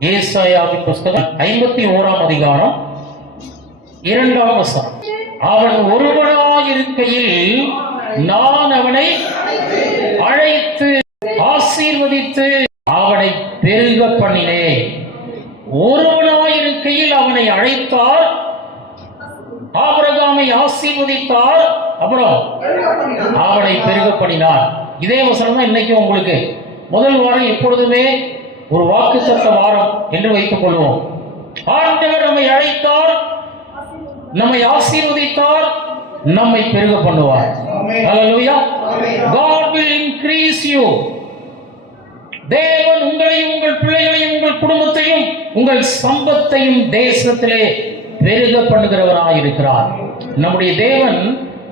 ஏசாயாவின் புஸ்தகம் ஐம்பத்தி ஓராம் அதிகாரம் இரண்டாம் வசனம். அவன் ஒருவனாயிருக்கையில் நான் அவனை அழைத்து ஆசீர்வதித்து அவனை பெருக பண்ணினேன் ஒருவனாயிருக்கையில் அவனை அழைத்தார் ஆபரகாமை ஆசீர்வதித்தார் அப்புறம் அவனை பெருக பண்ணினார். இதே வசனம் தான் இன்னைக்கு உங்களுக்கு. முதல் வாரம் எப்பொழுதுமே ஒரு வாக்கு சத்த வாரம் என்று வைத்துக் கொள்வோம். ஆண்டவர் நம்மை அழைத்தார். நம்மை ஆசீர்வதித்தார். நம்மை பெருக பண்ணுவார். Hallelujah. God will increase you. தேவன் உங்களையும் உங்கள் பிள்ளைகளையும் உங்கள் குடும்பத்தையும் உங்கள் சம்பத்தையும் தேசத்திலே பெருக பண்ணுகிறவராய் இருக்கிறார் நம்முடைய தேவன்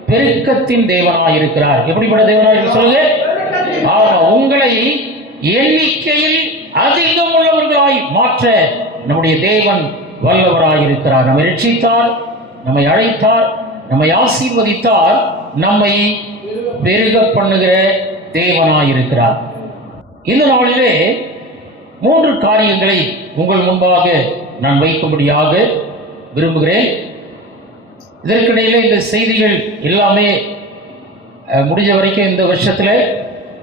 பெருக்கத்தின் தேவனாய் இருக்கிறார் எப்படிப்பட்ட தேவனாய் சொல்லுங்க? ஆமா உங்களை எண்ணிக்கையில் அதிகம் உள்ளவர்களாய் மாற்ற நம்முடைய தேவன் வல்லவராயிருக்கிறார். நம்மை ரட்சித்தார் நம்மை அழைத்தார் நம்மை ஆசீர்வதித்தார் நம்மை பெருக பண்ணுகிற தேவனாயிருக்கிறார். இந்த நாளிலே மூன்று காரியங்களை உங்கள் முன்பாக நான் வைக்கும்படியாக விரும்புகிறேன். இதற்கிடையில இந்த செய்திகள் எல்லாமே முடிஞ்ச வரைக்கும் இந்த வருஷத்தில்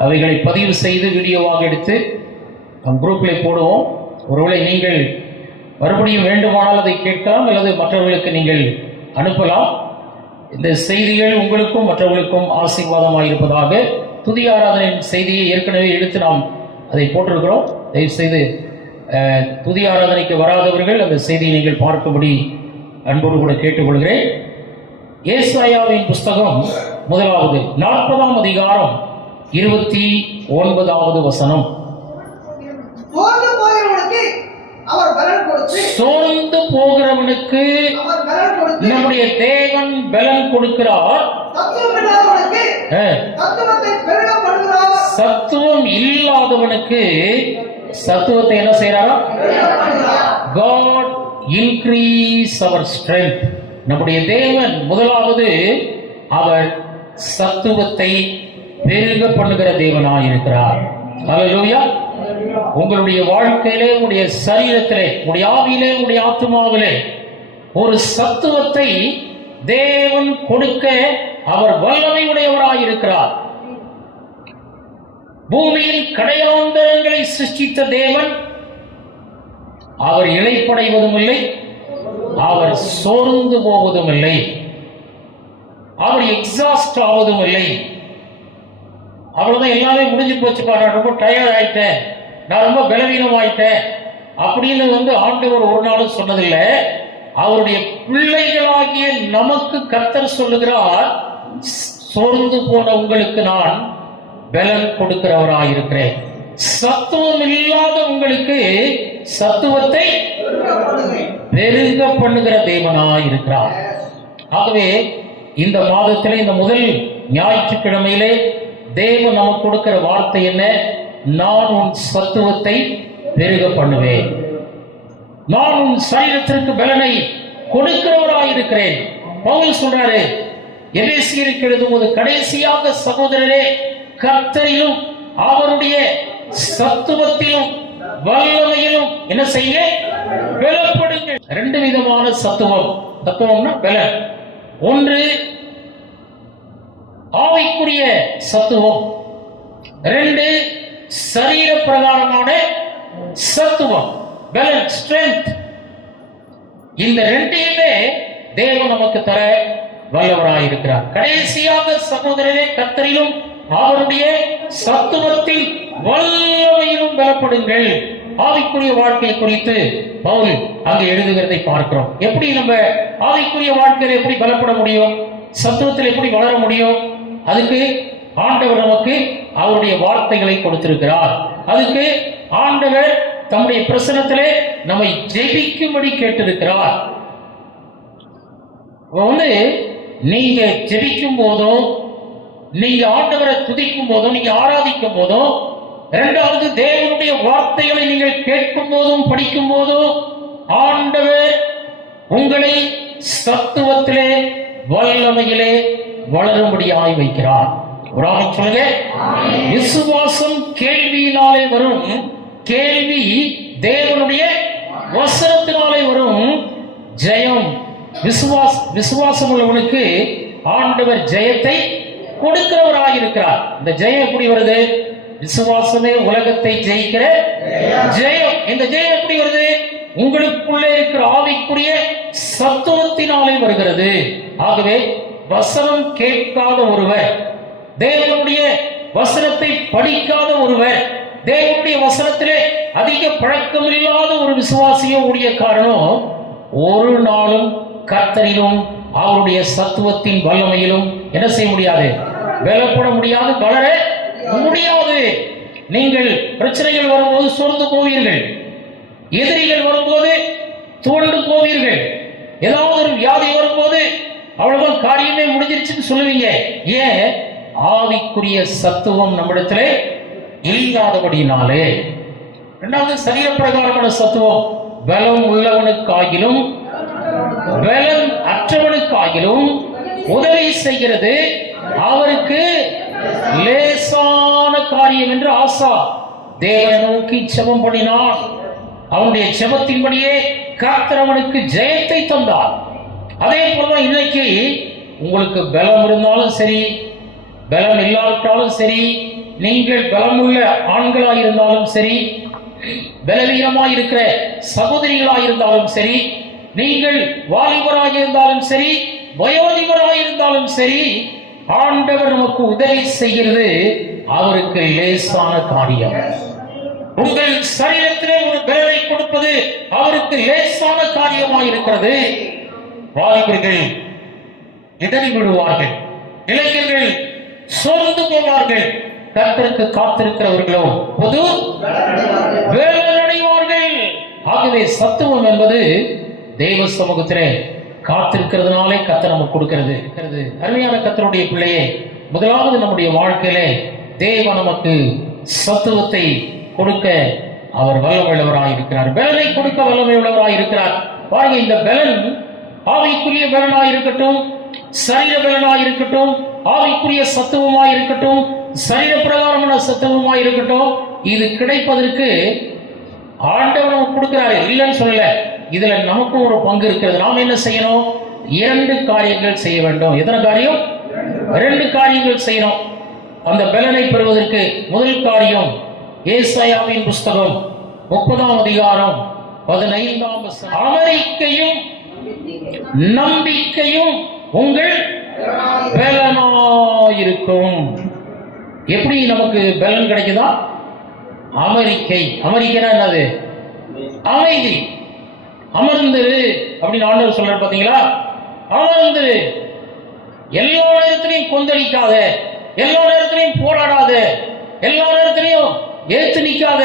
அவைகளை பதிவு செய்து வீடியோவாக எடுத்து நம் குரூப்பில் போடுவோம். ஒருவேளை நீங்கள் மறுபடியும் வேண்டுமானால் அதை கேட்கலாம் அல்லது மற்றவர்களுக்கு நீங்கள் அனுப்பலாம். இந்த செய்திகள் உங்களுக்கும் மற்றவர்களுக்கும் ஆசீர்வாதமாக இருப்பதாக துதி ஆராதனையின் செய்தியை ஏற்கனவே எடுத்து நாம் அதை போட்டிருக்கிறோம். தயவுசெய்து அஹ், துதி ஆராதனைக்கு வராதவர்கள் அந்த செய்தியை நீங்கள் பார்க்கும்படி அன்போடு கூட கேட்டுக்கொள்கிறேன். ஏசாயாவின் புஸ்தகம் முதலாவது நாற்பதாம் அதிகாரம் இருபத்தி ஒன்பதாவது வசனம் சோர்ந்து போகிறவனுக்கு அவர் பலன் கொடுத்து சோர்ந்து போகிறவனுக்கு அவர் நம்முடைய தேவன் பலன் கொடுக்கிறார். சத்துவம் இல்லாதவனுக்கு சத்துவத்தை என்ன செய்யறாரா God increase our strength. நம்முடைய தேவன் முதலாவது அவர் சத்துவத்தை பெருக பண்ணுகிற தேவனாய் இருக்கிறார் Hallelujah. உங்களுடைய வாழ்க்கையிலே உங்களுடைய சரீரத்திலே உங்களுடைய ஆவியிலே உங்களுடைய ஆத்மாவிலே ஒரு சத்துவத்தை தேவன் கொடுக்க அவர் வல்லமை உடையவராயிருக்கிறார் பூமியின் கடையாந்தரங்களை சிருஷ்டித்த தேவன் அவர் இழைப்படைவதும் இல்லை அவர் சோர்ந்து போவதும் இல்லை அவர் எக்ஸாஸ்ட் ஆவதும் இல்லை அவ்வளவுதான் எல்லாமே முடிஞ்சு போச்சு பாரு ரொம்ப டயர்ட் ஆயிட்டேன். நான் ரொம்ப பலவீனம் ஆயிட்டேன். அப்படின்னு வந்து ஆண்டவர் ஒரு நாளும் சொன்னதில்லை. அவருடைய பிள்ளைகளாகிய நமக்கு கர்த்தர் சொல்லுகிறார் சோர்ந்து போன உங்களுக்கு நான் பலன் கொடுக்கிறவராயிருக்கிறேன். சத்துவம் இல்லாத உங்களுக்கு சத்துவத்தை பெருக பண்ணுகிற தேவனாய் இருக்கிறார் ஆகவே இந்த மாதத்திலே இந்த முதல் ஞாயிற்றுக்கிழமையிலே தேவன் நமக்கு கொடுக்கிற வார்த்தை என்ன? நான் உன் சத்துவத்தை பெருக பண்ணுவேன். நான் உன் சரீரத்திற்கு பலனை கொடுக்கிறவராயிருக்கிறேன் பவுல் சொல்றாரு எபேசியருக்கு எழுதும்போது கடைசியாக சகோதரரே கர்த்தரிலும் அவருடைய சத்துவத்திலும் வல்லமையிலும் என்ன செய்ய பலப்படுங்கள். ரெண்டு விதமான சத்துவம். சத்துவம்னா பல ஒன்று ஆவிக்குரிய சத்துவம். ரெண்டு சரீர பிரகாரமான சத்துவம் பேலன்ஸ் ஸ்ட்ரென்த் இந்த ரெண்டையுமே தேவன் நமக்கு தர வல்லவராய் இருக்கிறார் கடைசியாக சகோதரரே கத்தரிலும் அவருடைய சத்துவத்தில் வல்லவையிலும் பலப்படுங்கள். ஆவிக்குரிய வாழ்க்கை குறித்து பவுல் அங்கு எழுதுகிறதை பார்க்கிறோம். எப்படி நம்ம ஆவிக்குரிய வாழ்க்கையில் எப்படி பலப்பட முடியும்? சத்துவத்தில் எப்படி வளர முடியும்? அதுக்கு ஆண்டவர் நமக்கு அவருடைய வார்த்தைகளை கொடுத்திருக்கிறார். அதுக்கு ஆண்டவர் தம்முடைய பிரசனத்திலே நம்மை ஜெபிக்கும்படி கேட்டிருக்கிறார். வந்து நீங்க ஜெபிக்கும் போதும் நீங்க ஆண்டவரை துதிக்கும் போதும் நீங்க ஆராதிக்கும் போதும் இரண்டாவது தேவனுடைய வார்த்தைகளை நீங்கள் கேட்கும் போதும் படிக்கும் போதும் ஆண்டவர் உங்களை சத்துவத்திலே வல்லமையிலே வளரும்படியாய் வைக்கிறார். ஒரு சொல்லுங்க விசுவாசம் கேள்வியினாலே வரும். கேள்வி தேவனுடைய வசனத்தினாலே வரும். ஜெயம். விசுவாஸ் விசுவாசம் உள்ளவனுக்கு ஆண்டவர் ஜெயத்தை கொடுக்கிறவராக இருக்கிறார் இந்த ஜெயம் எப்படி வருது? விசுவாசமே உலகத்தை ஜெயிக்கிற ஜெயம். இந்த ஜெயம் எப்படி வருது? உங்களுக்குள்ளே இருக்கிற ஆவிக்குரிய சத்துவத்தினாலே வருகிறது. ஆகவே வசனம் கேட்காத ஒருவர் தேவனுடைய வசனத்தை படிக்காத ஒருவர் தேவனுடைய வசனத்திலே அதிக பழக்கமில்லாத ஒரு விசுவாசியோ காரணம் ஒரு நாளும் கர்த்தரிலும் அவருடைய சத்துவத்தின் வல்லமையிலும் என்ன செய்ய முடியாது? வேலைப்பட முடியாது. வளர முடியாது. நீங்கள் பிரச்சனைகள் வரும்போது சோர்ந்து போவீர்கள். எதிரிகள் வரும்போது துவண்டு போவீர்கள். ஏதாவது ஒரு வியாதி வரும்போது அவ்வளவு காரியமே முடிஞ்சிருச்சுன்னு சொல்லுவீங்க. ஏன்? ஆவிக்குரிய சத்துவம் நம்மிடத்திலே இல்லாதபடினாலே. இரண்டாவது சரீர பிரகாரமான சத்துவம் பலம் உள்ளவனுக்காகிலும் பலம் அற்றவனுக்காகிலும் உதவி செய்கிறது. அவருக்கு லேசான காரியம் என்று ஆசா. தேவனை நோக்கி செபம் பண்ணினான். அவனுடைய செபத்தின்படியே கர்த்தர் அவனுக்கு ஜெயத்தை தந்தார். அதே போல இன்னைக்கு உங்களுக்கு பலம் இருந்தாலும் சரி பலம் இல்லாவிட்டாலும் சரி நீங்கள் பலமுள்ள ஆண்களாக இருந்தாலும் சரி பலவீனமாக இருக்கிற சகோதரிகளாக இருந்தாலும் சரி நீங்கள் வாலிபராக இருந்தாலும் சரி வயோதிபராக இருந்தாலும் சரி ஆண்டவர் நமக்கு உதவி செய்கிறது அவருக்கு லேசான காரியம். உங்கள் சரீரத்திலே ஒரு பலனை கொடுப்பது அவருக்கு லேசான காரியமாக இருக்கிறது வாலிபர்கள் இடறி விடுவார்கள். இளைஞர்கள் சோர்ந்து போவார்கள். கர்த்தருக்கு காத்திருக்கிறவர்களோ பொது வேலனடைவார்கள் ஆகவே சத்துவம் என்பது தெய்வ சமூகத்திலே காத்திருக்கிறதுனாலே கத்தை நமக்கு கொடுக்கிறது. இருக்கிறது. அருமையான கத்தனுடைய பிள்ளையே முதலாவது நம்முடைய வாழ்க்கையிலே தேவ நமக்கு சத்துவத்தை கொடுக்க அவர் வல்லமையுள்ளவராய் இருக்கிறார் பலனை கொடுக்க வல்லமையுள்ளவராய் இருக்கிறார் பாருங்க இந்த பலன் ஆவிக்குரிய பலனாய் இருக்கட்டும் சரீர பலனாய் இருக்கட்டும் ஆவிக்குரிய சத்துவமாய் இருக்கட்டும் சரீர பிரகாரமான சத்துவமாய் இருக்கட்டும் இது கிடைப்பதற்கு ஆண்டவர் நமக்கு கொடுக்கிறாரு. இல்லைன்னு சொல்லல. இதுல நமக்கும் ஒரு பங்கு இருக்கிறது. நாம் என்ன செய்யணும்? இரண்டு காரியங்கள் செய்ய வேண்டும். எத்தனை காரியம்? இரண்டு காரியங்கள் செய்யணும். அந்த பலனை பெறுவதற்கு முதல் காரியம் ஏசாயாவின் புஸ்தகம் முப்பதாம் அதிகாரம் பதினைந்தாம் அமெரிக்கையும் நம்பிக்கையும் உங்கள் இருக்கும் எப்படி நமக்கு பலன் கிடைக்குதா? அமெரிக்கை. அமெரிக்கனா என்னது? அமைதி. அமர்ந்துரு அப்படின்னு ஆண்டவர் சொல்ற பாத்தீங்களா அமர்ந்துரு எல்லா நேரத்திலையும் கொந்தளிக்காத எல்லா நேரத்திலையும் போராடாத எல்லா நேரத்திலையும் ஏத்து நிக்காத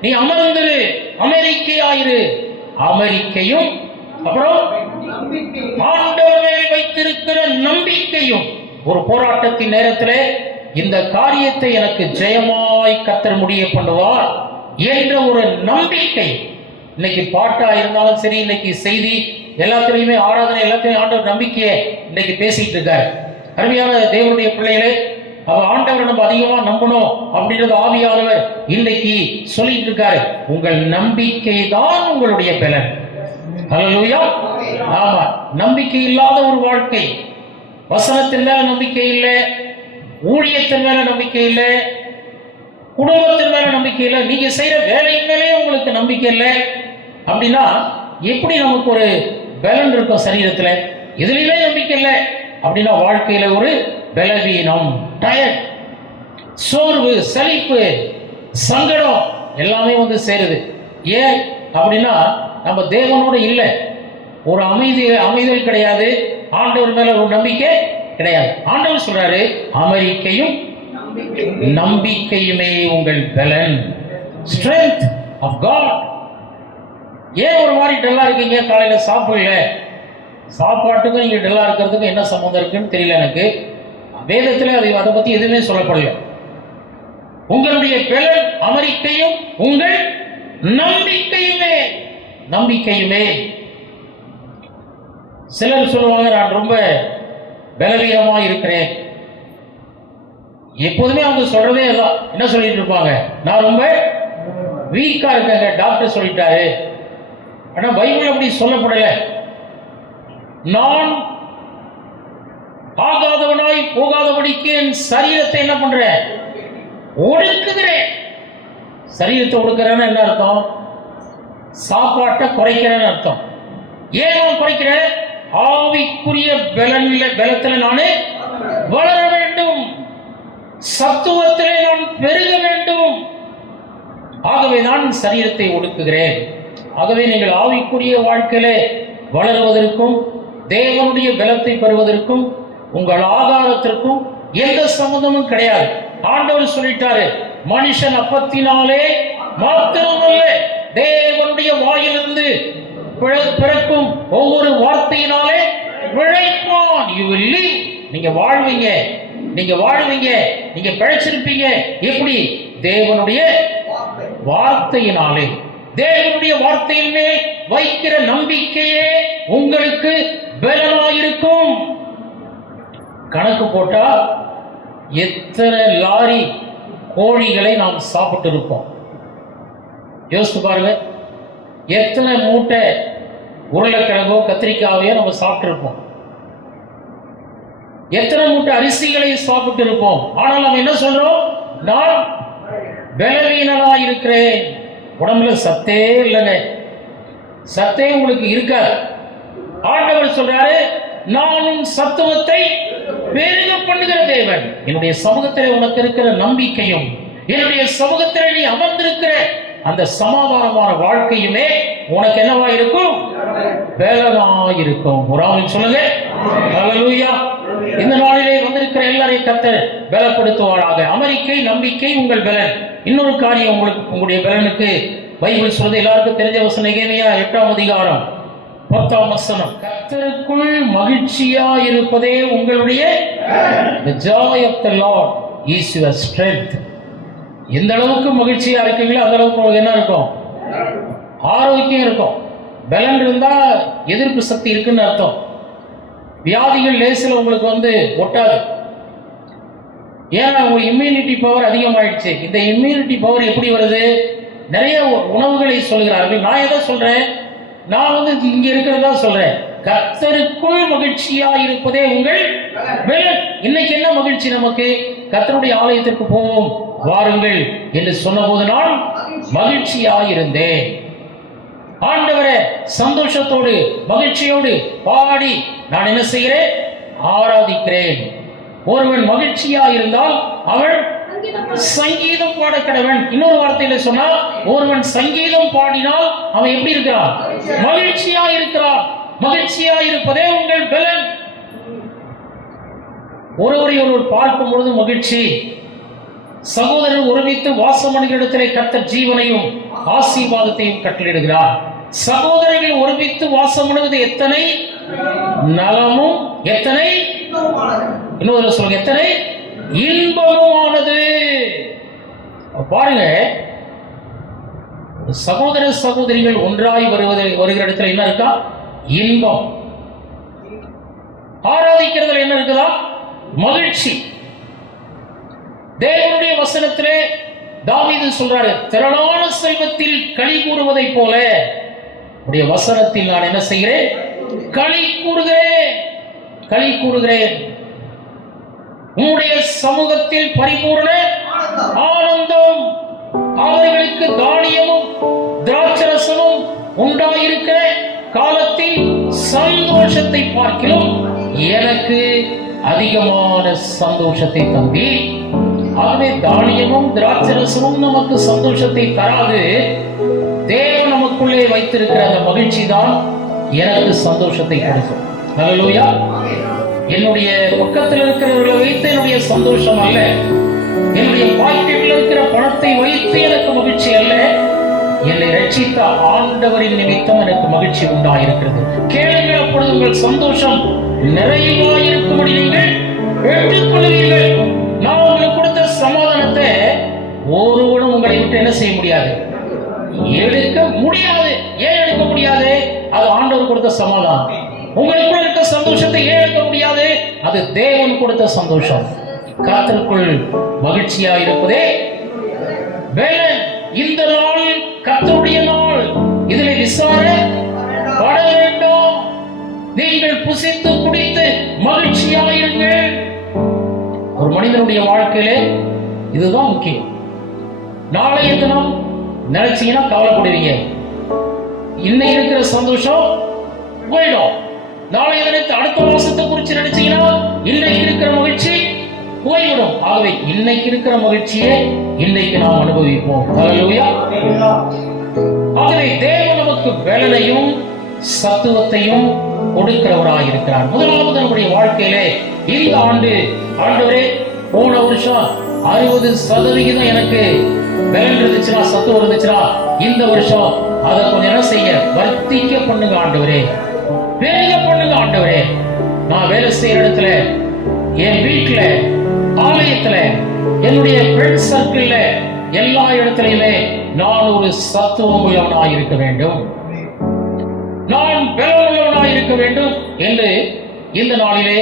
நீ அமர்ந்துரு அமெரிக்கையாயிரு அமெரிக்கையும் அப்புறம் ஆண்டவர் மேல் வைத்திருக்கிற நம்பிக்கையும். ஒரு போராட்டத்தின் நேரத்திலே இந்த காரியத்தை எனக்கு ஜெயமாய் கத்தர் முடிய பண்ணுவார் என்ற ஒரு நம்பிக்கை. இன்னைக்கு பாட்டா இருந்தாலும் சரி இன்னைக்கு செய்தி எல்லாத்துலயுமே ஆராதனை எல்லாத்தையும் ஆண்டவர் நம்பிக்கையை இன்னைக்கு பேசிட்டு இருக்காரு. அருமையான தேவனுடைய பிள்ளைகளே அவ ஆண்டவரை நம்ம அதிகமா நம்பணும் அப்படின்றது ஆவியானவர் இன்னைக்கு சொல்லிட்டு இருக்காரு. உங்கள் நம்பிக்கை தான் உங்களுடைய பலன். ஹalleluya ஆமா நம்பிக்கை இல்லாத ஒரு வாழ்க்கை. வசனத்தில் மேல நம்பிக்கை இல்லை ஊழியத்தின் மேல நம்பிக்கை இல்லை குடும்பத்தின் மேல நம்பிக்கை இல்லை நீங்க செய்யற வேலையின் மேலே உங்களுக்கு நம்பிக்கை இல்லை. அப்படின்னா எப்படி நமக்கு ஒரு பலன் இருக்கும் சரீரத்துல? எதுலையுமே நம்பிக்கை இல்லை. அப்படின்னா வாழ்க்கையில ஒரு பலவீனம் டயர்ட் சோர்வு சலிப்பு சங்கடம் எல்லாமே வந்து சேருது. ஏன்? அப்படின்னா நம்ம தேவனோட இல்லை. ஒரு அமைதி அமைதல் கிடையாது. ஆண்டவர் மேல ஒரு நம்பிக்கை கிடையாது. ஆண்டவர் சொல்றாரு அமெரிக்கையும் நம்பிக்கையுமே உங்கள் பலன். ஸ்ட்ரென்த் ஆஃப் காட் ஏன் ஒரு மாதிரி டல்லா இருக்கீங்க? காலையில சாப்பிடல. சாப்பாட்டுக்கும் நீங்க டல்லா இருக்கிறதுக்கும் என்ன சம்மந்தம் இருக்குன்னு தெரியல எனக்கு. வேதத்துல அதை அதை பத்தி எதுவுமே சொல்லப்படல. உங்களுடைய பலன் அமெரிக்கையும் உங்கள் நம்பிக்கையுமே. நம்பிக்கையுமே. சிலர் சொல்லுவாங்க நான் ரொம்ப பலவீனமா இருக்கிறேன். எப்போதுமே அவங்க சொல்றதே அதான். என்ன சொல்லிட்டு இருப்பாங்க? நான் ரொம்ப வீக்கா இருக்காங்க. டாக்டர் சொல்லிட்டாரு. ஆனா பைபிள் அப்படி சொல்லப்படல. நான் ஆகாதவனாய் போகாதபடிக்கு என் சரீரத்தை என்ன பண்றேன்? ஒடுக்குகிறேன். சரீரத்தை ஒடுக்கிறேன்னு என்ன அர்த்தம்? சாப்பாட்டை குறைக்கிறேன்னு அர்த்தம். ஏன் நான் குறைக்கிறேன்? ஆவிக்குரிய பலன்ல பலத்துல நானே வளர வேண்டும். சத்துவத்திலே நான் பெருக வேண்டும். ஆகவே நான் சரீரத்தை ஒடுக்குகிறேன். ஆகவே நீங்கள் ஆவிக்குரிய வாழ்க்கையிலே வளருவதற்கும் தேவனுடைய பலத்தை பெறுவதற்கும் உங்கள் ஆகாரத்திற்கும் எந்த சம்மந்தமும் கிடையாது. ஆண்டவர் சொல்லிட்டாரு மனுஷன் அப்பத்தினாலே மாத்திரமல்ல தேவனுடைய வாயிலிருந்து பிறக்கும் ஒவ்வொரு வார்த்தையினாலே பிழைப்பான். யூ நீங்க வாழ்வீங்க. நீங்க வாழ்வீங்க. நீங்க பிழைச்சிருப்பீங்க. எப்படி? தேவனுடைய வார்த்தை வார்த்தையினாலே. தேவனுடைய வார்த்தையின் மேல் வைக்கிற நம்பிக்கையே உங்களுக்கு பலனாயிருக்கும். கணக்கு போட்டா எத்தனை லாரி கோழிகளை நாம் சாப்பிட்டு இருப்போம் யோசித்து பாருங்க. எத்தனை மூட்டை உருளைக்கிழங்கோ கத்திரிக்காயோ நம்ம சாப்பிட்டுருப்போம். எத்தனை மூட்டை அரிசிகளை சாப்பிட்டு இருப்போம் ஆனால் நம்ம என்ன சொல்றோம்? நான் பலவீனமா இருக்கிறேன். உடம்புல சத்தே இல்லைங்க சத்தே உங்களுக்கு இருக்காது. ஆண்டவர் சொல்றாரு நானும் சத்துவத்தை பெருக பண்ணுகிற தேவன். என்னுடைய சமூகத்தில் உனக்கு இருக்கிற நம்பிக்கையும் என்னுடைய சமூகத்தில் நீ அமர்ந்திருக்கிற அந்த சமாதானமான வாழ்க்கையுமே உனக்கு என்னவா இருக்கும்? பலனாயிருக்கும் ஒரு ஆள் சொல்லுங்க. ஹalleluya இந்த நாளிலே வந்திருக்கிற எல்லாரையும் கத்தர் பலப்படுத்துவாராக. அமெரிக்கை நம்பிக்கை உங்கள் பலன். இன்னொரு காரியம் உங்களுக்கு உங்களுடைய பலனுக்கு. பைபிள் சொல்றது எல்லாருக்கும் தெரிஞ்ச வசனம் எட்டாம் அதிகாரம் பத்தாம் வசனம். கத்தருக்குள் மகிழ்ச்சியா இருப்பதே உங்களுடைய the joy of the lord is your strength. எந்த அளவுக்கு மகிழ்ச்சியா இருக்கீங்களோ அந்த அளவுக்கு உங்களுக்கு என்ன இருக்கும்? ஆரோக்கியம் இருக்கும். பலன் இருந்தா எதிர்ப்பு சக்தி இருக்குன்னு அர்த்தம். வியாதிகள் லேசில் உங்களுக்கு வந்து ஒட்டாது. ஏன்னா உங்க இம்யூனிட்டி பவர் அதிகமாயிடுச்சு. இந்த இம்யூனிட்டி பவர் எப்படி வருது? நிறைய உ- உணவுகளை சொல்கிறார்கள். நான் எதை சொல்றேன்? நான் வந்து இங்க இருக்கிறதா சொல்றேன். கர்த்தருக்குள் மகிழ்ச்சியா இருப்பதே உங்கள் பலன் இன்னைக்கு என்ன மகிழ்ச்சி நமக்கு? கர்த்தருடைய ஆலயத்திற்கு போவோம். வாருங்கள் என்று சொன்னபோது நான் மகிழ்ச்சியா இருந்தேன் ஆண்டவரே சந்தோஷத்தோடு மகிழ்ச்சியோடு பாடி நான் என்ன செய்கிறேன்? ஆராதிக்கிறேன். ஒருவன் மகிழ்ச்சியா இருந்தால் அவன் சங்கீதம் பாட கடவன் இன்னொரு வார்த்தையில சொன்னா ஒருவன் சங்கீதம் பாடினால் அவன் எப்படி இருக்கிறான்? மகிழ்ச்சியா இருக்கிறான் மகிழ்ச்சியா இருப்பதே உங்கள் பலன். ஒருவரை ஒருவர் பார்க்கும் பொழுது மகிழ்ச்சி. சகோதரர் ஒருமித்து வாசமணிகள் இடத்திலே கர்த்தர் ஜீவனையும் ஆசீர்வாதத்தையும் கட்டளிடுகிறார் சகோதரர்கள் ஒருமித்து வாசமணுவது எத்தனை? நலமும் எத்தனை? இன்னொரு சொல்லுங்க எத்தனை? இன்பமானது பாருங்க சகோதர சகோதரிகள் ஒன்றாய் வருவது வருகிற இடத்துல என்ன இருக்கா? இன்பம். ஆராதிக்கிறதுல என்ன இருக்குதா? மகிழ்ச்சி. தேவனுடைய வசனத்திலே தாவிது சொல்றாரு திரளான செல்வத்தில் களி கூறுவதைப் போல உடைய வசனத்தில் நான் என்ன செய்கிறேன்? களி கூறுகிறேன். களி கூறுகிறேன். உம்முடைய சமூகத்தில் பரிபூர்ண ஆனந்தம். அவர்களுக்கு தானியமும். சந்தோஷத்தை பார்க்கிறோம். எனக்கு அதிகமான சந்தோஷத்தை தம்பி. ஆகவே தானியமும் திராட்சரசமும் நமக்கு சந்தோஷத்தை தராது. தேவன் நமக்குள்ளே வைத்திருக்கிற அந்த மகிழ்ச்சி தான் எனக்கு சந்தோஷத்தை கொடுக்கும். ஹalleluya என்னுடைய பக்கத்தில் இருக்கிறவர்களை வைத்து என்னுடைய சந்தோஷம் அல்ல. என்னுடைய பாக்கெட்டில் இருக்கிற பணத்தை வைத்து எனக்கு மகிழ்ச்சி அல்ல. என்னை ரட்சித்த ஆண்டவரின் நிமித்தம் எனக்கு மகிழ்ச்சி உண்டாயிருக்கிறது. கேளுங்கள். அப்பொழுது உங்கள் சந்தோஷம் நிறைவாயிருக்கும்படி நீங்கள் பெற்றுக்கொள்வீர்கள் நான் உங்களுக்கு கொடுத்த சமாதானத்தை ஒருவனும் உங்களை விட்டு என்ன செய்ய முடியாது? எடுக்க முடியாது. ஏன் எடுக்க முடியாது? அது ஆண்டவர் கொடுத்த சமாதானம். உங்களுக்குள்ள இருக்க சந்தோஷத்தை ஏன் எடுக்க முடியாது? அது தேவன் கொடுத்த சந்தோஷம். காத்திற்குள் மகிழ்ச்சியா இருப்பதே வேலை. இந்த நாளில் கத்தருடைய நாள் நீங்கள் புசித்து குடித்து மகிழ்ச்சியாயிருங்கள் ஒரு மனிதனுடைய வாழ்க்கையிலே இதுதான் முக்கியம். நாளைய தினம் நினைச்சீங்கன்னா கவலைப்படுவீங்க. இன்னை இருக்கிற சந்தோஷம் போயிடும். நாளைய தினத்தை அடுத்த மாசத்தை குறிச்சு நினைச்சீங்கன்னா இன்னைக்கு இருக்கிற மகிழ்ச்சி போய்விடும். ஆகவே இன்னைக்கு இருக்கிற மகிழ்ச்சியை இன்னைக்கு நாம் அனுபவிப்போம். ஆகவே தேவன் நமக்கு வேலனையும் சத்துவத்தையும் கொடுக்கிறவராக இருக்கிறார் முதலாவது நம்முடைய வாழ்க்கையிலே இந்த ஆண்டு ஆண்டவரே போன வருஷம் அறுபது சதவிகிதம் எனக்கு பலன் இருந்துச்சுன்னா சத்துவம் இருந்துச்சுன்னா இந்த வருஷம் அதை கொஞ்சம் என்ன செய்ய வர்த்திக்க பண்ணுங்க ஆண்டவரே. பெருக பண்ணுங்க ஆண்டவரே. நான் வேலை செய்யற இடத்துல என் வீட்டுல ஆலயத்துல என்னுடைய ஃப்ரெண்ட் சர்க்கிள்ல எல்லா இடத்துலயுமே நான் ஒரு சத்துவமுள்ளவனாக இருக்க வேண்டும். நான் பலமுள்ளவனாய் இருக்க வேண்டும் என்று இந்த நாளிலே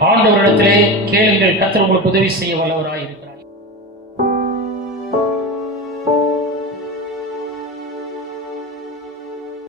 ஆண்டவரிடத்திலே கேளுங்கள். கர்த்தர் உங்களுக்கு உதவி செய்ய வல்லவராய்